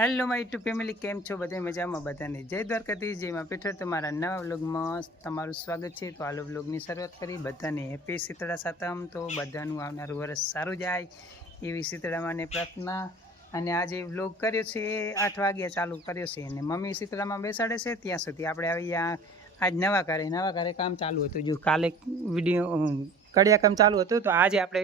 Hello my YouTube family, કેમ છો? બધા મજામાં? બધાને જય દ્વારકાધીશ, જય માં પીઠર. તમારા નવા વ્લોગમાં તમારું સ્વાગત છે. તો હાલો વ્લોગની શરૂઆત કરી. બધાને હેપી શીતળા સાતમ. તો બધાનું આવનારું વર્ષ સારું જાય એવી શીતળામાંને પ્રાર્થના. અને આજે વ્લોગ કર્યો છે 8 વાગ્યા ચાલુ કર્યો છે અને મમ્મી શીતળામાં બેસાડે છે ત્યાં સુધી આપણે આવી આજ નવા ઘરે કામ ચાલુ હતું. જો કાલે વિડીયો કડિયા કામ ચાલુ હતું તો આજે આપણે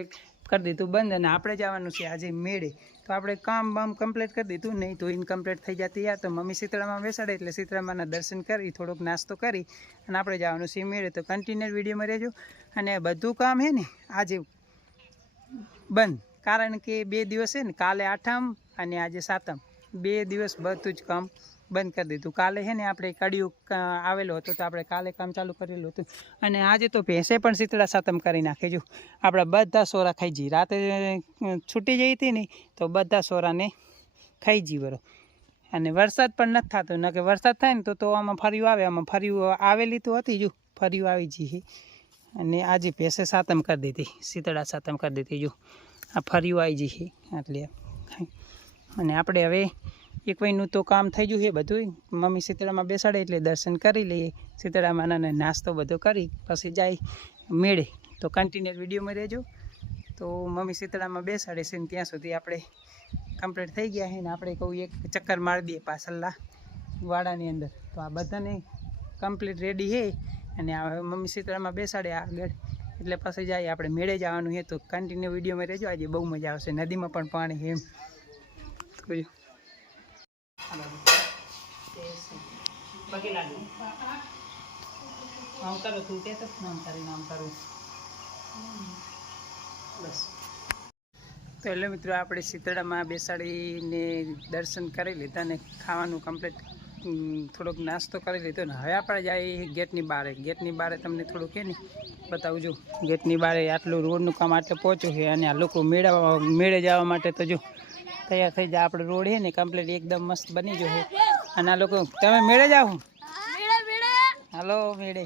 કરી દીધું બંધ અને આપણે જવાનું છે આજે મેળે. તો આપણે કામ બામ કમ્પ્લીટ કરી દીધું, નહીં તો ઇનકમ્પ્લીટ થઈ જતી યાર. તો મમ્મી શીતળામાં બેસાડે એટલે શીતળામાના દર્શન કરી થોડોક નાસ્તો કરી અને આપણે જવાનું છે મેળે. તો કન્ટિન્યુ વિડીયોમાં રહેજો. અને બધું કામ છે ને આજે બંધ, કારણ કે 2 દિવસ છે ને, કાલે આઠમ અને આજે સાતમ, 2 દિવસ બધું જ કામ બંધ કરી દીધું. કાલે છે ને આપણે કડિયું આવેલો હતો તો આપણે કાલે કામ ચાલુ કરેલું હતું. અને આજે તો ભેંસે પણ શીતળા સાતમ કરી નાખે. જો આપણા બધા સોરા ખાઈ જઈએ. રાતે છૂટી જઈ હતી ને તો બધા સોરાને ખાઈ જઈ બરો. અને વરસાદ પણ નથી થતો, ન કે વરસાદ થાય ને તો આમાં ફર્યું આવે. આમાં ફર્યું આવેલી તો હતી, જો ફર્યું આવી જઈએ. અને આજે ભેંસે સાતમ કરી દીધી, શીતળા સાતમ કરી દીધી. જો આ ફર્યું આવી જઈએ એટલે. અને આપણે હવે એક વયનું તો કામ થઈ ગયું છે બધું. મમ્મી શીતળામાં બેસાડે એટલે દર્શન કરી લઈએ. શીતળામાં નાસ્તો બધો કરી પછી જાય મેળે. તો કન્ટિન્યુ વિડીયોમાં રહેજો. તો મમ્મી શીતળામાં બેસાડે છે ને ત્યાં સુધી આપણે કમ્પ્લીટ થઈ ગયા છે ને આપણે કહું એક ચક્કર મારી દઈએ પાછળના વાડાની અંદર. તો આ બધાને કમ્પ્લીટ રેડી છે અને હવે મમ્મી શીતળામાં બેસાડે આગળ એટલે પછી જાય આપણે મેળે જવાનું છે. તો કન્ટિન્યુ વિડીયોમાં રહેજો. આજે બહુ મજા આવશે. નદીમાં પણ પાણી છે એમ. પગે લાગુ આમ કરો, તું કે તો નામ કરીને આમ કરું બસ. તો એટલે મિત્રો આપણે શીતળામાં બેસાડીને દર્શન કરી લીધા ને ખાવાનું કમ્પ્લીટ થોડોક નાસ્તો કરી લીધો ને હવે આપણે જાય ગેટની બહાર. ગેટની બહાર તમને થોડુંક કે ને બતાવું. જો ગેટની બહાર આટલું રોડનું કામ આટલે પહોંચ્યું છે અને આ લોકો મેળે જવા માટે તો જો તૈયાર થઈ જાય. આપણે રોડ છે ને કમ્પ્લીટ એકદમ મસ્ત બની ગયો છે. અને આ લોકો, તમે મેળે જાઓ? હાલો મેળે.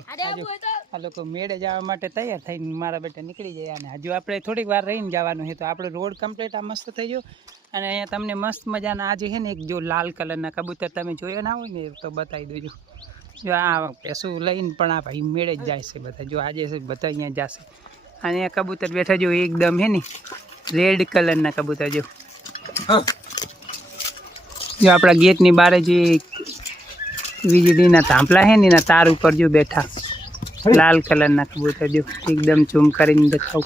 આ લોકો મેળે જવા માટે તૈયાર થઈને મારા બેટા નીકળી જાય. અને હજુ આપણે થોડીક વાર રહીને જવાનું છે. તો આપણે રોડ કમ્પ્લીટ આ મસ્ત થઈ ગયો. અને અહીંયા તમને મસ્ત મજાના આજે છે ને એક જો લાલ કલરના કબૂતર તમે જોયા ના હોય ને તો બતાવી દેજો. જો આ પેસું લઈને પણ આ ભાઈ મેળે જ જાય છે બધા. જો આજે બધા અહીંયા જશે. અને અહીંયા કબૂતર બેઠા જો એકદમ છે ને રેડ કલરના કબૂતર. જો આપણા ગેટની બહાર જે વીજળીના થાંભલા છે ને એના તાર ઉપર જો બેઠા લાલ કલરના કબૂતર. જો એકદમ ઝૂમ કરીને દેખાવ,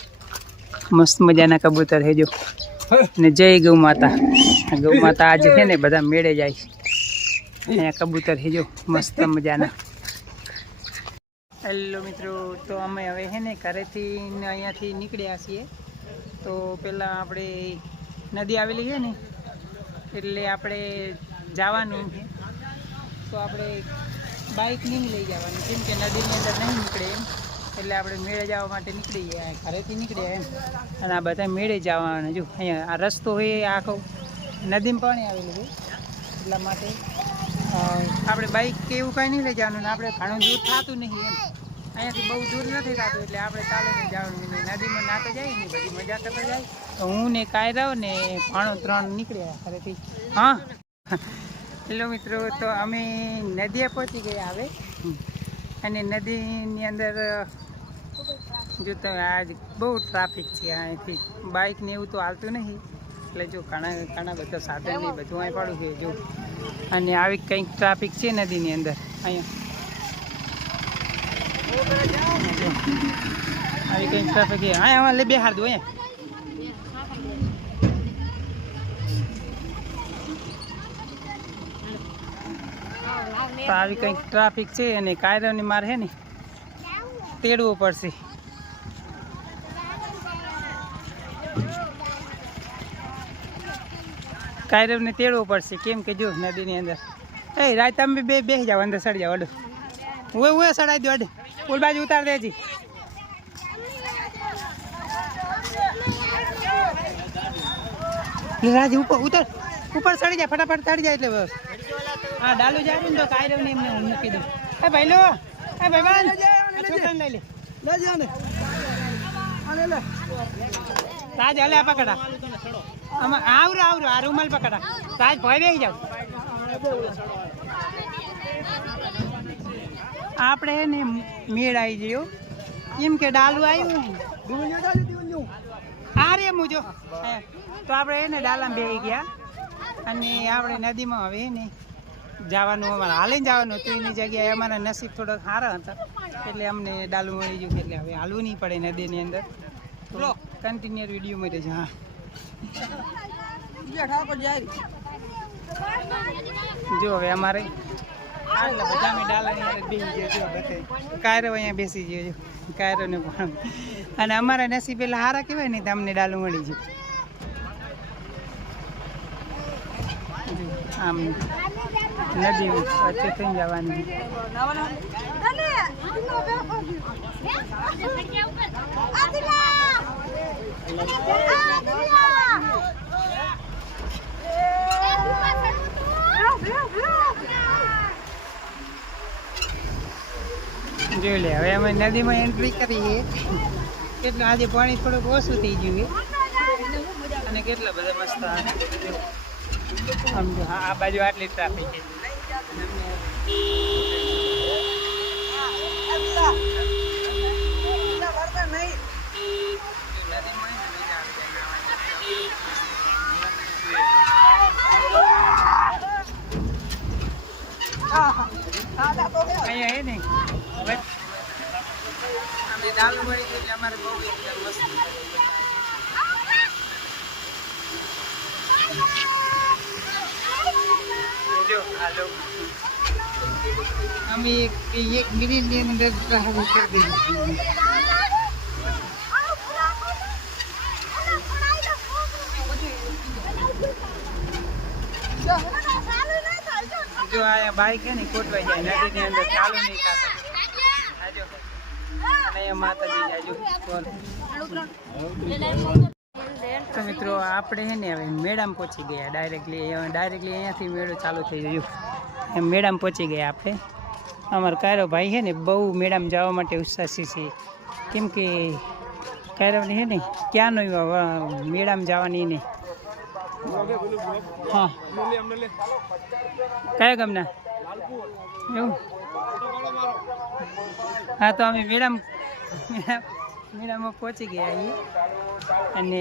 મસ્ત મજાના કબૂતર છે. જો ને જય ગૌ માતા. ગૌ માતા આજે છે ને બધા મેળે જાય. અહીંયા કબૂતર છે જો મસ્ત મજાના. હેલો મિત્રો, તો અમે હવે છે ને ઘરેથી અહીંયાથી નીકળ્યા છીએ. તો પહેલાં આપણે નદી આવેલી છે ને એટલે આપણે જવાનું છે. તો આપણે બાઇક નહીં લઈ જવાનું, કેમ કે નદીની અંદર નહીં નીકળે એમ. એટલે આપણે મેળે જવા માટે નીકળી ગયા, ઘરેથી નીકળ્યા એમ. અને આ બધા મેળે જવાના. જો અહીંયા આ રસ્તો હોય આખો નદીમાં પાણી આવેલું હોય એટલા માટે આપણે બાઇક કે એવું કાંઈ નહીં લઈ જવાનું. ને આપણે ઘણું દૂર થતું નહીં એમ, અહીંયાથી બહુ દૂર નથી થતું એટલે આપણે ચાલીને જવાનું. નદીમાં નાતો જાય ને બધી મજા કરતા જાય. તો હું ને કાયરાવ ને ભાણો 3 નીકળ્યા ઘરેથી. હા હેલો મિત્રો, તો અમે નદીએ પહોંચી ગયા હવે. અને નદીની અંદર જો તો આજ બહુ ટ્રાફિક છે. અહીંથી બાઇક ને એવું તો હાલતું નહીં એટલે જો ઘણા બધા સાધન ને બધું અહીં પડ્યું છે જો. અને આવી કંઈક ટ્રાફિક છે નદીની અંદર. અહીંયા આવી કંઈક ટ્રાફિક છે. અહીંયા લે બેહાર દો. અહીંયા તો આવી કંઈક ટ્રાફિક છે. અને કાયદાની માર છે ને તેડવો પડશે. કાયરવને તેડવો પડશે, કેમ કે જો નદીની અંદર એ રાત તમે બેસી જાઓ, અંદર સડી જાઓ. અડો હું સડાઈ દો. અડે ઓલ બાજુ ઉતાર દેજી. રાજી ઉપર સડી જાય, ફટાફટ ચડી જાય એટલે બસ. હા ડાલુ જાય ને તો કાયરવને એમને હું મૂકી દઉં. એ ભાઈ લો, એ ભાઈ છોકરાને લઈ લે. રાજ હલે પકડા. આવરો આ રૂમાલ પકડા. રાજ ભય બેસી જાવ. આપણે ને મેળ આવી ગયો એમ કે ડાલું આવ્યું હા રે મુજો તો આપણે એને ડાલામાં બેસી ગયા અને આપણે નદીમાં હવે ને જવાનું અમારે હાલીને જવાનું હતું એની જગ્યાએ અમારા નસીબ થોડોક સારા હતા એટલે અમને ડાલું મળી ગયું એટલે હવે હાલવું નહીં પડે નદીની અંદર તો કન્ટિન્યુ વિડીયો મળે છે હા જો હવે અમારે બધા અમે ડાલાની અંદર બેસી ગયો બધે કાયરો અહીંયા બેસી ગયો કાયરો ને પણ અને અમારા નસીબ પેલા સારા કહેવાય ને તો અમને ડાલું મળી ગયું આમ નદી વચ્ચે થઈને જવાની જોઈ લે હવે અમે નદીમાં એન્ટ્રી કરીએ કેટલું આજે પાણી થોડુંક ઓછું થઈ ગયું અને કેટલા બધા મસ્ત આમ આ બાજુ આટલી ટ્રાફિક અહીંયા હે ને ડાલું મળી ગયું અમારે બહુ મસ્ત જો હાલો અમે એક મિનિટની અંદર ટ્રાવેલ કરી દીધું જો આ બાઈક હે ને કોટવાઈ જાય નદીની અંદર ચાલુ નહીં થશે આજો અહીંયા માતાજી જાજો તો મિત્રો આપણે હે ને હવે મેળામાં પહોંચી ગયા ડાયરેક્ટલી અહીંયાથી મેળો ચાલુ થઈ ગયો એમ મેળામાં પહોંચી ગયા આપણે અમારો કાયરો ભાઈ છે ને બહુ મેળામાં જવા માટે ઉત્સાહી છે કેમ કે કાયરોને છે ને ક્યાંનો મેળામાં જવાની ને હા કયા ગામના એવું હા તો અમે મેળામાં પહોંચી ગયા અહીં અને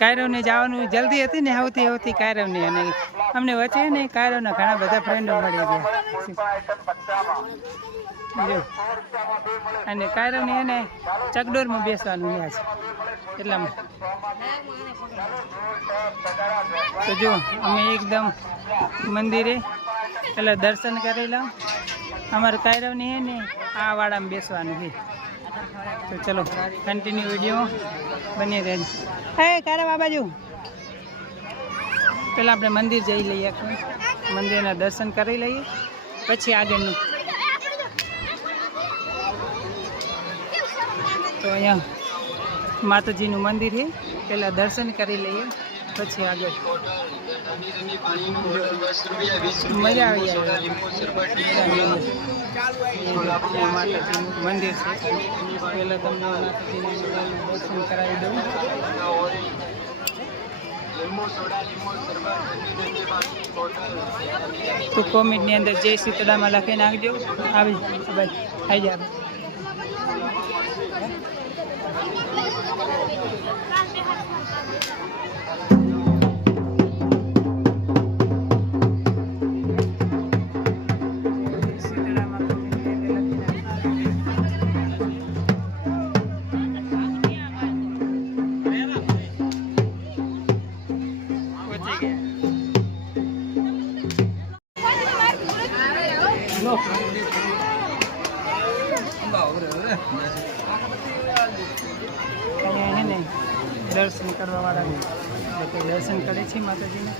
કાયરોને જવાનું જલ્દી હતી ને સૌથી કાયરોને અને અમને વચ્ચે ને કાયરોના ઘણા બધા ફ્રેન્ડો મળી ગયા જો અને કાયરોને એને ચકડોરમાં બેસવાનું રહ્યા છે એટલામાં તો જો અમે એકદમ મંદિરે એટલે દર્શન કરેલા અમારે કાયરોને હે ને આ વાડામાં બેસવાનું છે તો ચલો કન્ટિન્યુ વિડીયો બની રહેજો હે કાયરા બાબાજુ પેલા આપણે મંદિર જઈ લઈએ મંદિરના દર્શન કરી લઈએ પછી આગળનું તો અહીંયા માતાજીનું મંદિર છે પહેલાં દર્શન કરી લઈએ પછી આગળ મજા આવી જાય માતાજીનું મંદિર છે પહેલાં તમને માતાજીનું દર્શન કરાવી દઉં તો કોમેન્ટની અંદર જય શીતળામાં લખીને આવજો આવી ભાઈ આવી જાય દર્શન કરવા વાળા લોકો દર્શન કરે છે માતાજીને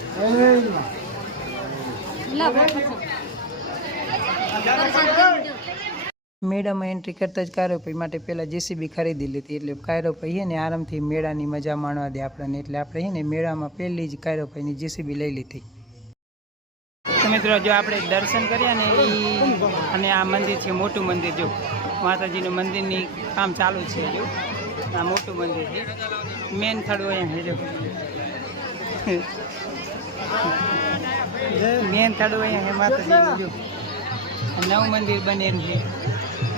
મેળામાં એન્ટ્રી કરતા જ કાયરોભાઈ માટે પહેલાં જેસીબી ખરીદી લીધી એટલે કાયરોભાઈ છે ને આરામથી મેળાની મજા માણવા દે આપણને એટલે આપણે છે ને મેળામાં પહેલી જ કાયરોભાઈની જેસીબી લઈ લીધી તો મિત્રો જો આપણે દર્શન કર્યા ને અને આ મંદિર છે મોટું મંદિર જો માતાજીનું મંદિરની કામ ચાલુ છે જો આ મોટું મંદિર છે મેન થડું અહીંયા છે જો મેન થાળું અહીંયા હે માતાજીનું જો નવું મંદિર બનેલું છે.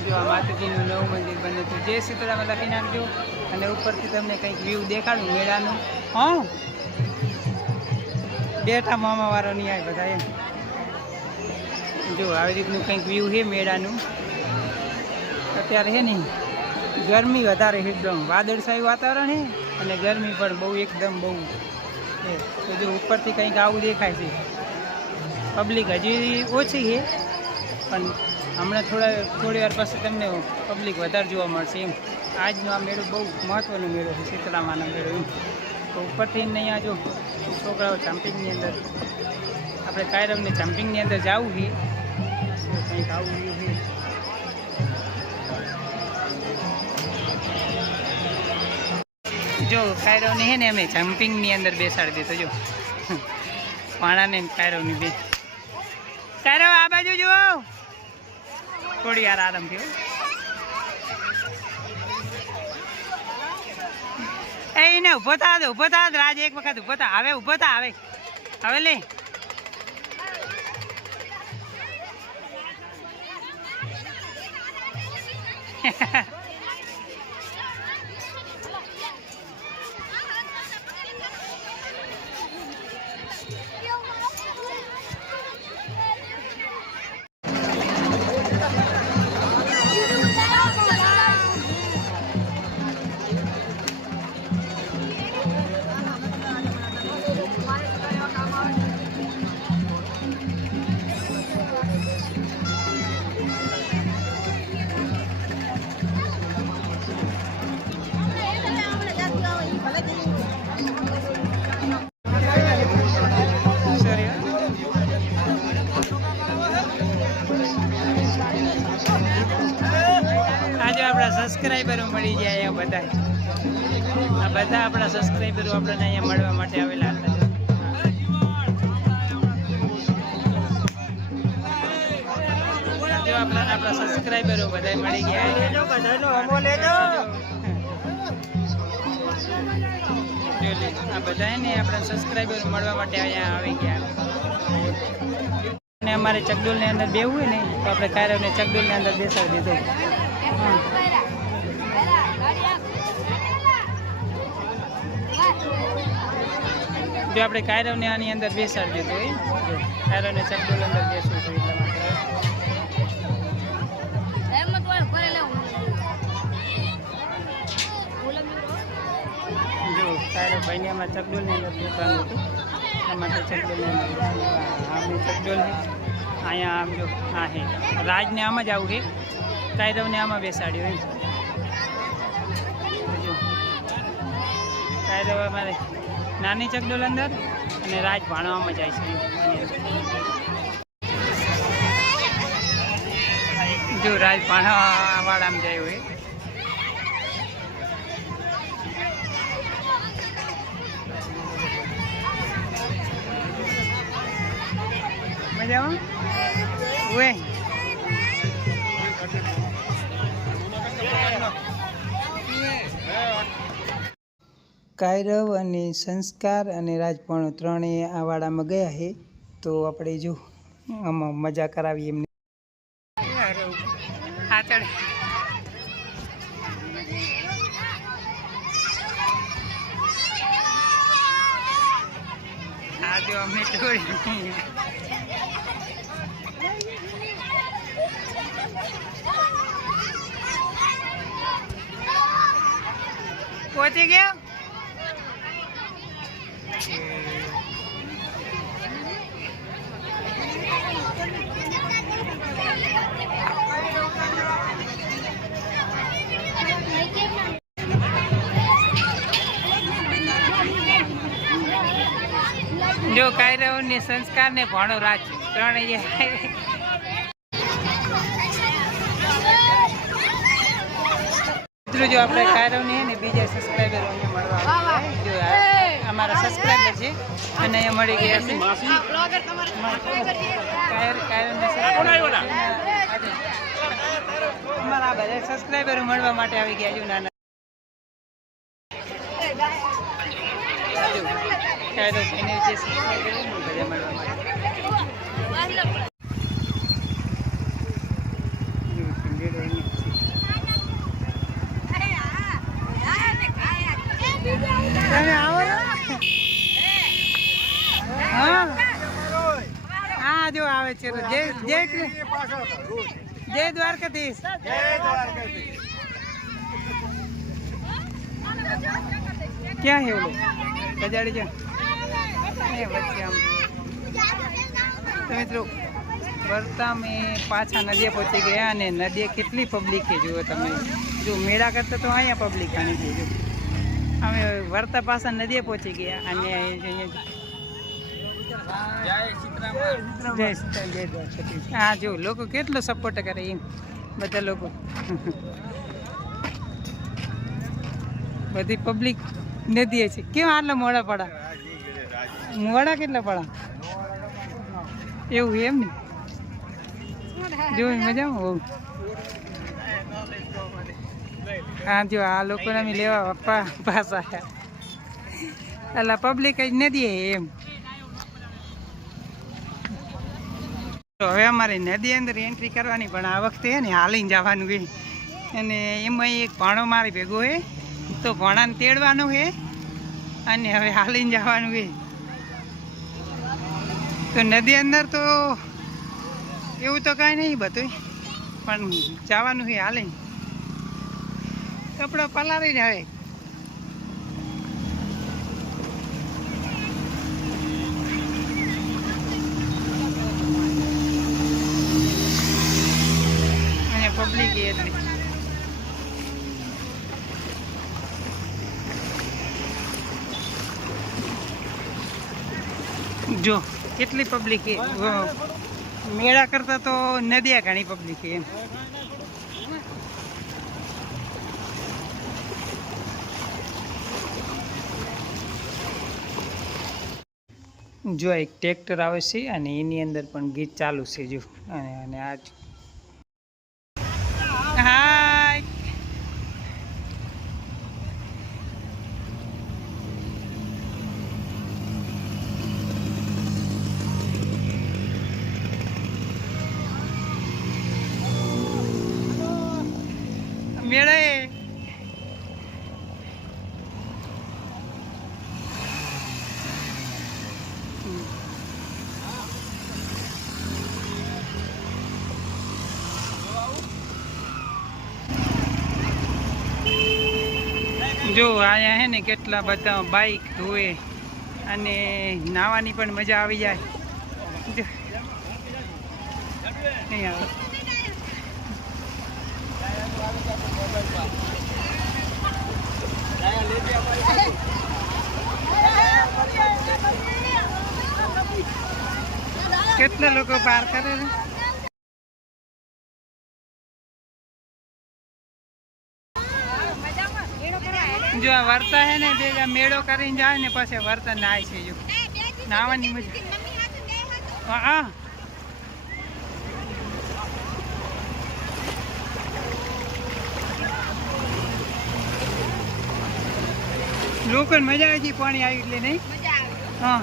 જો આ માતાજીનું નવું મંદિર બને તો જય સીતારામ લખી નાખજો. અને ઉપરથી તમને કંઈક વ્યૂ દેખાડું મેળાનું. હા બેઠા મામાવાળો નહીં આવે બધા એમ. જો આવી રીતનું કંઈક વ્યૂ છે મેળાનું. અત્યારે છે ને ગરમી વધારે એકદમ વાદળછાયું વાતાવરણ છે અને ગરમી પણ બહુ એકદમ બહુ છે. તો જો ઉપરથી કંઈક આવું દેખાય છે. પબ્લિક હજી ઓછી છે પણ હમણાં થોડી વાર પછી તમને પબ્લિક વધારે જોવા મળશે એમ. આજનો આ મેળો બહુ મહત્ત્વનો મેળો છે શીતળામાનો મેળો એમ. તો ઉપરથી અહીંયા જો છોકરાઓ જમ્પિંગની અંદર આપણે કાયરવને જમ્પિંગની અંદર જવું છે. કંઈક આવું છે. જો કાયરવને છે ને અમે જમ્પિંગની અંદર બેસાડી દીધો. જો પાણાને કાયરવની બે. કાયરવ આ બાજુ જુઓ થોડી યાર આરામ થયો. એને ઊભો થા દો, ઊભો થા રાજ એક વખત ઊભો થા. હવે ઊભો થા, હવે લે. સબસ્ક્રાઈબરો મળી જાય અહીંયા બધા. આ બધા આપણા સબસ્ક્રાઈબરો આપણને અહીંયા મળવા માટે આવેલા હતા. જો આપણા સબસ્ક્રાઈબરો બધા મળી ગયા. આ બધા ને આપણા સબસ્ક્રાઈબરો મળવા માટે અહીંયા આવી ગયા. અને અમારે ચકડોલની અંદર બેવું હોય ને તો આપણે કાયરવને ચકડોલની અંદર બેસાડી દીધો. જો આપણે કાયરવને આની અંદર બેસાડી દીધો હોય. કાયરવને ચકડોલ અંદર બેસવું તો એટલા માટે. જો કાયરવ ભાઈને આમાં ચકડોલની અંદર બેસવાનું હતું. આમાં તો ચકડોલની અંદર આમની ચકડોલ અહીંયા આમ જો હા હે રાજને આમ જ આવું છે. કાયરવને આમાં બેસાડ્યો એમ. કાયરવ અમારે નાની ચકડોલ અંદર અને રાજ ભાણવામાં જાય છે. જો રાજ ભાણાવાળામાં જાય હોય. મજામાં હોય. કાયરવ અને સંસ્કાર અને રાજપણો ત્રણેય આ વાડામાં ગયા છે. તો આપણે જો આમાં મજા કરાવીએ એમને. હા ચડે હા જો અમે થોડી પહોંચી ગયા. જો કાયરવ ને સંસ્કાર ને ભાણો રાજ ત્રણેય જો આપણે કાયરવ ને બીજા સબસ્ક્રાઈબર અહીંયા મળવા જો અમારા સબસ્ક્રાઈબર છે અને અહીંયા મળી ગયા છે. અમારા બધા સબસ્ક્રાઈબરો મળવા માટે આવી ગયા. જો નાના કાયરવ ભાઈને જે સબસ્ક્રાઈબર બધા મળવા માટે હા જો આવે છે જય જય જય દ્વારકાધીશ. ક્યાં હે ઓલો કજાડી ક્યાં વચ્ચે આમ તો મિત્રો વરતા મેં પાછા નદીએ પહોંચી ગયા અને નદીએ કેટલી પબ્લિક છે જુઓ તમે. જો મેળા કરતા તો અહીંયા પબ્લિક આની છે જો. અમે વરતા પાછા નદીએ પહોંચી ગયા અને હા જો લોકો કેટલો સપોર્ટ કરે એમ બધા લોકો. બધી પબ્લિક નદીએ છે. કેમ આટલા મોડા પડા? મોડા કેટલા પડા એવું એમ ને? જો મજામાં બહુ. હા જો આ લોકોને અમે લેવા પાછા એટલે પબ્લિક જ નદી એમ. તો હવે અમારે નદી અંદર એન્ટ્રી કરવાની પણ આ વખતે હે ને હાલીને જવાનું છે અને એમાં એક ભાણો મારી ભેગો હે તો ભાણાને તેડવાનું છે અને હવે હાલીને જવાનું છે. તો નદી અંદર તો એવું તો કાંઈ નહીં બધું પણ જવાનું છે હાલીને. કપડા પલાળીને હવે પબ્લિક એટલી જો કેટલી પબ્લિક મેળા કરતા તો નદીયા ઘણી પબ્લિક એમ. જો એક ટ્રેક્ટર આવે છે અને એની અંદર પણ ગીત ચાલુ છે જો. અને આ હાય મેળે જો અહીંયા હે ને કેટલા બધા બાઈક ધોવે અને નાવાની પણ મજા આવી જાય. કેટલા લોકો પાર કરે છે. જો આ વર્તા હે ને બે મેળો કરીને જાય ને પછી વર્તા નાય છે જો નાવાની મજા. હા લોકો મજા આવી ગઈ પાણી આવી એટલે નહીં. હા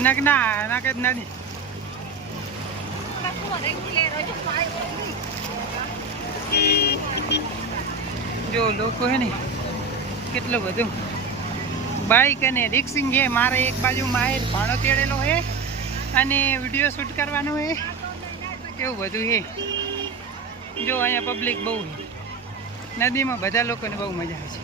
નગના નાક જ નદી જો લોકો હે ને કેટલું બધું બાઈક અને રિક્ષિંગ છે. મારે એક બાજુ માહિર ભાણો તેડેલો છે અને વિડીયો શૂટ કરવાનો છે એવું બધું છે. જો અહીંયા પબ્લિક બહુ છે. નદીમાં બધા લોકોને બહુ મજા આવે છે.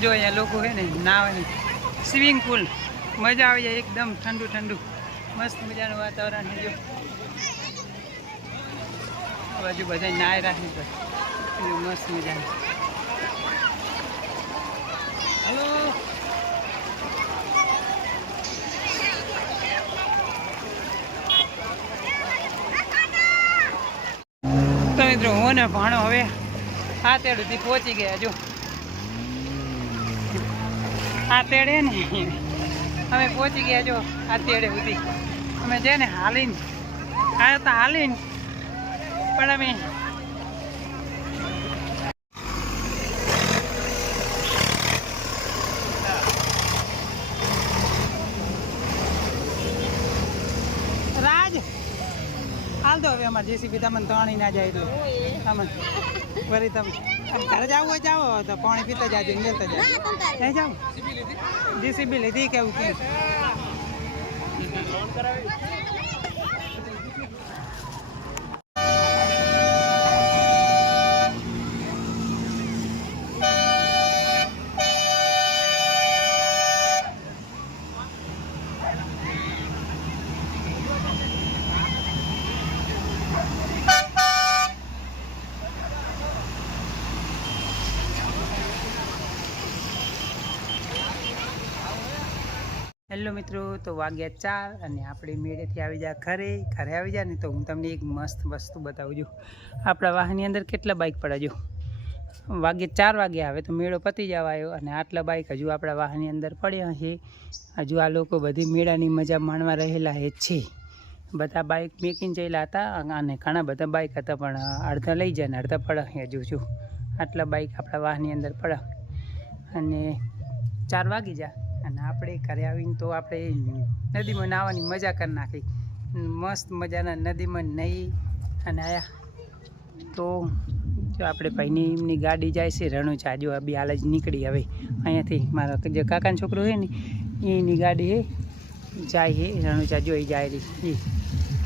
જો અહીંયા લોકો છે ને નાવાની સ્વિમિંગ પુલ મજા આવી જાય એકદમ ઠંડુ ઠંડુ મસ્ત મજાનું વાતાવરણ છે. જો આ બાજુ બધા નાય રાખે તો મસ્ત મજાનું. હલો તો મિત્રો હું ને ભાણો હવે આ તેડ સુધી પહોંચી ગયા. જો આ તેડે ને અમે પહોંચી ગયા. જો આ તેડે સુધી અમે છે ને હાલીને આવ્યા હતા હાલીને પણ અમે હાલ દો હવે અમારે જેસીબી તમને તણી ના જાય એટલે આમાં વળી તમે ઘરે જવું હોય જાઓ તો પાણી પીતા જાજો મેળતા જાજો નહીં જાઓ જેસીબી લીધી કેવું કે હેલો મિત્રો, તો વાગ્યા 4 અને આપણે મેળેથી આવી જાય ઘરે આવી જાય ને તો હું તમને એક મસ્ત વસ્તુ બતાવું છું. આપણા વાહનની અંદર કેટલા બાઇક પડ્યા જો વાગે 4 વાગે આવે તો મેળો પતી જવા આવ્યો અને આટલા બાઇક હજુ આપણા વાહનની અંદર પડ્યા છે. હજુ આ લોકો બધી મેળાની મજા માણવા રહેલા છે. બધા બાઇક મેકીને જયેલા હતા અને ઘણા બધા બાઇક હતા પણ અડધા લઈ જાય ને અડધા પડ્યા હજુ છું. આટલા બાઇક આપણા વાહનની અંદર પડ્યા અને 4 વાગી જાય અને આપણે ઘરે આવીને તો આપણે નદીમાં નાહવાની મજા કરી નાખી. મસ્ત મજાના નદીમાં નહીં અને આયા તો જો આપણે ભાઈની એમની ગાડી જાય છે રણુજા. જો આ બી હાલ જ નીકળી હવે અહીંયાથી મારા જે કાકાનો છોકરો છે ને એની ગાડી છે જાય છે રણુજા જોઈ જાય રહી એ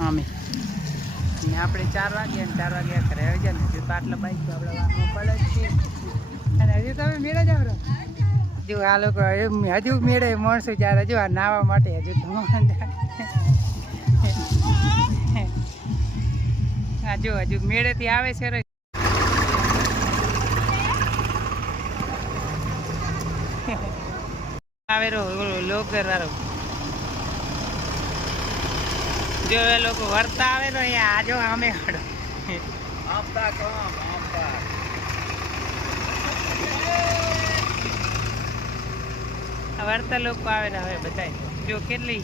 અમે અને આપણે 4 વાગ્યા અને 4 વાગ્યા ઘરે આવી જાય ને હજુ તો આટલા બાઈક તો આપણા વાહનો પડે જ છે અને હજુ તમે મેળા જાવ રહો જો આ લોકો હજુ મેળે માણસો જ્યારે જો આ નાહવા માટે હજુ તો આ જો હજુ મેળેથી આવે છે રે આવે રો લોકર વાળો જો એ લોકો વર્તા આવે તો અહીંયા આજો અમે ખડો આપતા કામ આપતા વર્તા લોકો આવે ને હવે બધા જો કેટલી